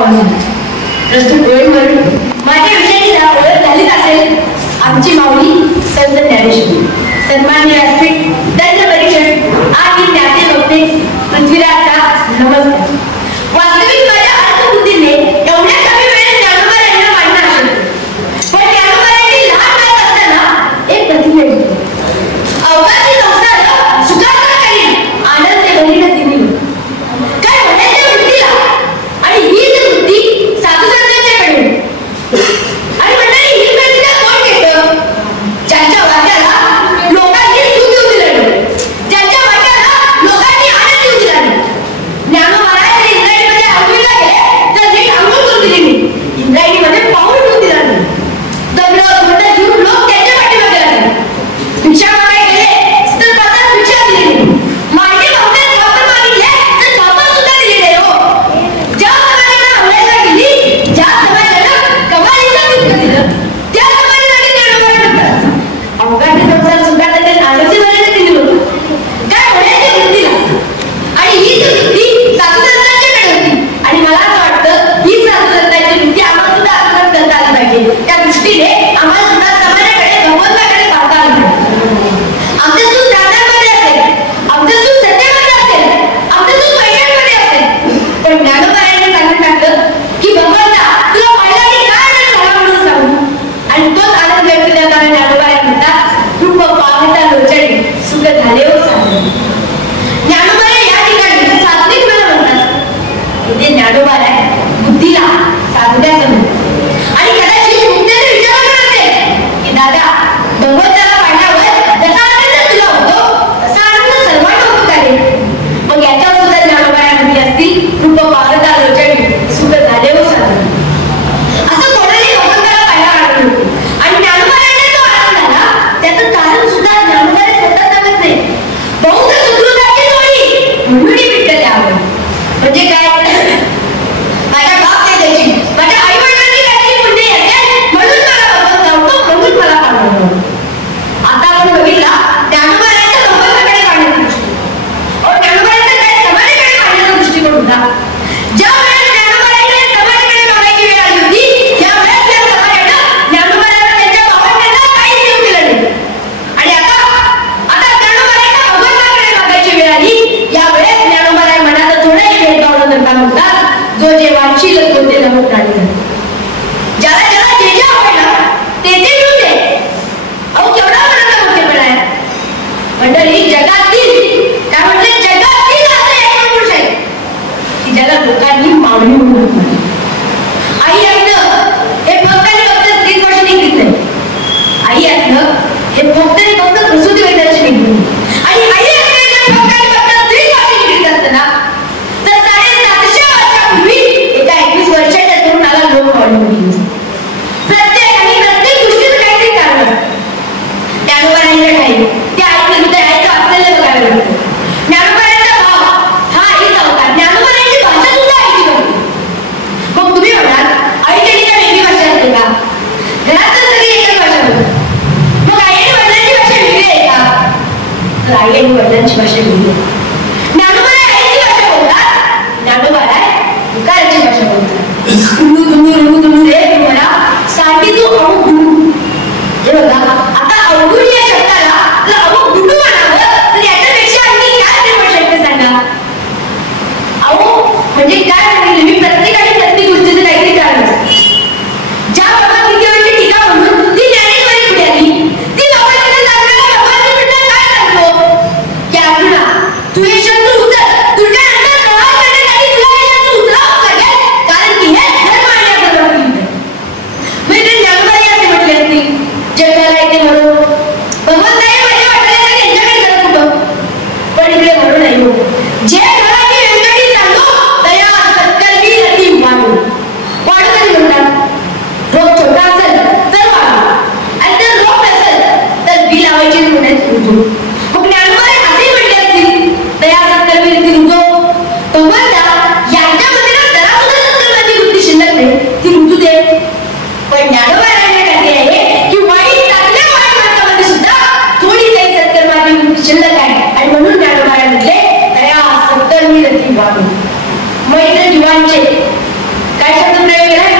म्हणून प्रस्तुत ओळीवरून माझ्या विषयाची ओळख झालीच असेल. आमची माऊली संत ज्ञानेश्वरी, सन्माननीय व्यासपीठ, दंड परीक्षण आणि ज्ञाते वक्ते पृथ्वीराजचा नमस्कार. वास्तविक माझ्या अर्थबुद्धीने एवढ्या कमी वेळेत ज्ञानोबा यांना मांडणं असेल, पण ज्ञानोबांनी लहान वयात असताना एक प्रतिज्ञा घेतली. अवकाशी संसार सुखाचा करीन, आनंद घरीन तिने. काय म्हणायच्या वृत्तीला, आणि हीच वृत्ती साधू संतांच्याकडे. आणि मंडळी ही प्रतिज्ञा कोण घेतं? ज्यांच्या वाट्याला लोकांनी सुख येऊ दिलं नाही, ज्यांच्या वाट्याला लोकांनी आनंद येऊ दिला नाही. ज्ञानोबा महाराज इंद्रायणीमध्ये आंघोळीला गेले तर नीट आंघोळ करून दिली नाही, इंद्रायणीमध्ये पाऊल ठेवून दिला नाही. दगड मोठं घेऊन लोक त्यांच्या पाठीमागे लागले. भिक्षा मागायला गेले तर पात्रात भिक्षा दिली नाही. मांडी मागण्यात वापर मागितले तर वापर सुद्धा दिली नाही. हो, ज्या समाजाला आवडायला गेली, ज्या समाजाला कमालीचं दुःख दिलं, त्या समाजासाठी ज्ञानोबा म्हणतात अवघाती संसार सुखात त्यात आनंदी बनायला दिली होती. काय म्हणायच्या वृत्तीला, आणि हीच वृत्ती साधू संतांच्याकडे होती. आणि मला असं वाटतं ही साधू संतांची वृत्ती आम्हाला सुद्धा आत्मसात करता आली पाहिजे. त्या दृष्टीने आम्हाला सुद्धा समाजाकडे, भगवंताकडे पाहता आलं पाहिजे. आमचं सुख ज्ञानामध्ये असेल, आमचं सुख सत्यामध्ये असेल, आमचं सुख वैराग्यामध्ये असेल, पण ज्ञानोबा यांनी सांगून टाकलं की भगवंता तुला पहिल्यांदा काय आनंद झाला म्हणून सांगू. आणि तोच आनंद व्यक्त करताना ज्ञानोबा यांनी म्हणतात रूप पाहता लोचणे सुख झाले हो साधने. ज्ञानोबा या ठिकाणी सात्विक मन म्हणतात. इथे ज्ञानोबा बुद्धीला साधल्या समजतात. आणि कदाचित मुक्तेने विचार करते की दादा भगवंताला पाहिल्यावर जसा आनंद तुला होतो तसा आनंद सर्वांना होत आहे. मग याच्यावर सुद्धा ज्ञानोबा म्हणले असतील रूप पाहता लोचणे सुख झाले हो साधने. असं कोणालाही भगवंताला पाहायला आनंद होतो. आणि ज्ञानोबा यांना जो आनंद झाला त्याचं कारण सुद्धा ज्ञानोबाने स्वतः सांगत नाही. बौद्ध सुखरूपाची जोडी म्हणून विठ्ठल यावं. म्हणजे काय, माझ्या बाप त्याची, माझ्या आई वडिलांनी काहीतरी पुण्य असेल म्हणून मला भगवंत आवडतो, म्हणून मला पाहतो. आता आपण बघितला ज्ञानोबा यांच्या भगवंताकडे पाहण्याचा दृष्टिकोन, ज्ञानोबा यांचा काय समाजाकडे पाहण्याचा दृष्टिकोन होता. ज्या वेळेस ज्ञानोबा यांना समाजाकडे बघायची वेळ आली होती त्यावेळेस या समाजानं ज्ञानोबा यांना त्यांच्या भावंडांना काहीच देऊ दिलं नाही. आणि आता ज्ञानोबा यांना भगवंताकडे बघायची वेळ आली, यावेळेस ज्ञानोबा या मनात थोडाही भेदभाव न करता म्हणतात जो जे वांछील तो ते नमूद प्राणी. ज्याला ज्याला जे जे आवडलं ते ते मिळू दे. अहो केवढा मनाचा मोठेपणा आहे. मंडळी जगातील काय म्हणजे जगातील असं एक पुरुष आहे की ज्याला लोकांनी मावळी म्हणून. आई असणं हे फक्त आणि फक्त स्त्री गोष्ट निघत नाही. आई असणं हे फक्त आणि फक्त प्रसूती वैद्याची निघत नाही. आणि आई असण्याच्या फक्त आणि फक्त स्त्री गोष्ट निघत असताना तर 750 वर्षापूर्वी एका 21 वर्षाच्या तरुणाला लोक मावळी. प्रत्येक गोष्टीचं काहीतरी कारण असतं. ज्ञानोबा यांच्या काही त्या आईचं हृदय आईचं वाचलेलं बघायला लागतं. ज्ञानोबा यांचा भाव हा आईचा होता. ज्ञानोबा यांची भाषा सुद्धा आईची होती. मग तुम्ही म्हणाल आईच्या ठिकाणी वेगळी भाषा असते का? घरात तर सगळी एकच भाषा होती. मग आई आणि वडिलांची भाषा वेगळी आहे का? तर आई आणि वडिलांची भाषा वेगळी आहे. ज्ञानोबा आईची भाषा बोलतात, ज्ञानोबा तुकाराची भाषा बोलतात. तुम्ही रे तुम्हाला साठी तू अमुक गुरु. हे बघा आता अवगुण या शब्दाला जर अमुक गुरु म्हणावं तर याच्यापेक्षा आणखी काय प्रेमळ शब्द सांगा. अहो म्हणजे काय म्हणेल मी, प्रत्येकाने प्रत्येक गोष्टीचं काहीतरी कारण असतं. ज्या भगवद्गीतेवरची टीका म्हणून ती ज्ञानेश्वरी पुढे आली, ती भगवद्गीता सांगणारा भगवान कृष्ण काय सांगतो की अर्जुना तू हे शत्रू उचल, तुझ्या अंतर प्रवास करण्यासाठी तुला हे शत्रू उचलावंच लागेल, कारण की हे धर्म आणि अधर्म युद्ध आहे. म्हणजे ज्ञानोबाई असे म्हटले असतील जगाला येते म्हणून भगवंताई माझ्या वाटल्याला त्यांच्याकडे जात होतं. पण इकडे म्हणून नाही हो, जे घराची व्यंकटी सांगतो तया सत्कर्मी रती वाढू. वाढू तरी म्हणतात रोग छोटा असेल तर वाढू, आणि जर रोग नसेल तर बी लावायची म्हणायची रुजू. मग ज्ञानोबाई असे म्हटले असतील तया सत्कर्मी रती रुजो. भगवंता यांच्यामध्ये ना जरा सुद्धा सत्कर्माची वृत्ती शिल्लक नाही, ती रुजू दे. पण ज्ञानोबा यांनी काय आहे की वाईट चांगल्या वाईट मार्गामध्ये सुद्धा थोडी काही सत्कर्माची वृत्ती शिल्लक आहे. आणि म्हणून ज्ञानोबा म्हटले तया सत्कर्मी रती वाढू. मैत्र जीवांचे काय शब्द प्रयोग केलाय?